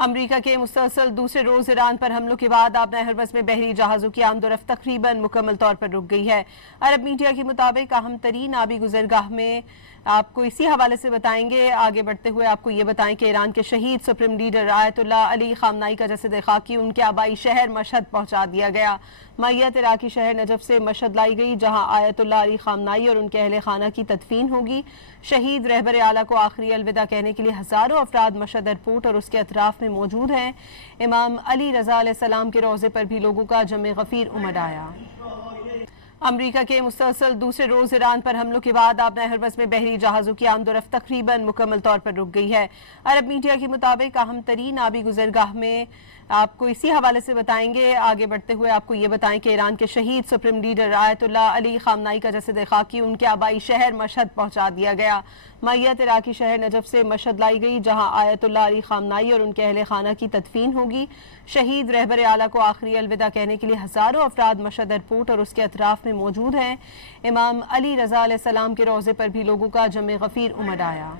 امریکہ کے مسلسل دوسرے روز ایران پر حملوں کے بعد آبنائے ہرمز میں بحری جہازوں کی آمد و رفت تقریباً مکمل طور پر رک گئی ہے۔ عرب میڈیا کے مطابق اہم ترین آبی گزرگاہ میں آپ کو اسی حوالے سے بتائیں گے۔ آگے بڑھتے ہوئے آپ کو یہ بتائیں کہ ایران کے شہید سپریم لیڈر آیت اللہ علی خامنائی کا جسد خاکی ان کے آبائی شہر مشہد پہنچا دیا گیا۔ میت عراقی شہر نجف سے مشہد لائی گئی، جہاں آیت اللہ علی خامنائی اور ان کے اہل خانہ کی تدفین ہوگی۔ شہید رہبر اعلیٰ کو آخری الوداع کہنے کے لیے ہزاروں افراد مشہد ایئرپورٹ اور اس کے اطراف میں موجود ہیں۔ امام علی رضا علیہ السلام کے روضے پر بھی لوگوں کا جمع غفیر امڈ آیا۔ امریکہ کے مسلسل دوسرے روز ایران پر حملوں کے بعد آبنائے ہرمز میں بحری جہازوں کی آمد و رفت تقریباً مکمل طور پر رک گئی ہے۔ عرب میڈیا کے مطابق اہم ترین آبی گزرگاہ میں آپ کو اسی حوالے سے بتائیں گے۔ آگے بڑھتے ہوئے آپ کو یہ بتائیں کہ ایران کے شہید سپریم لیڈر آیت اللہ علی خامنائی کا جسد خاکی ان کے آبائی شہر مشہد پہنچا دیا گیا۔ میت عراقی شہر نجف سے مشہد لائی گئی، جہاں آیت اللہ علی خامنائی اور ان کے اہل خانہ کی تدفین ہوگی۔ شہید رہبر اعلیٰ کو آخری الوداع کہنے کے لیے ہزاروں افراد مشہد ایئرپورٹ اور اس کے اطراف میں موجود ہیں۔ امام علی رضا علیہ السلام کے روضے پر بھی لوگوں کا جمع غفیر امڈ آیا۔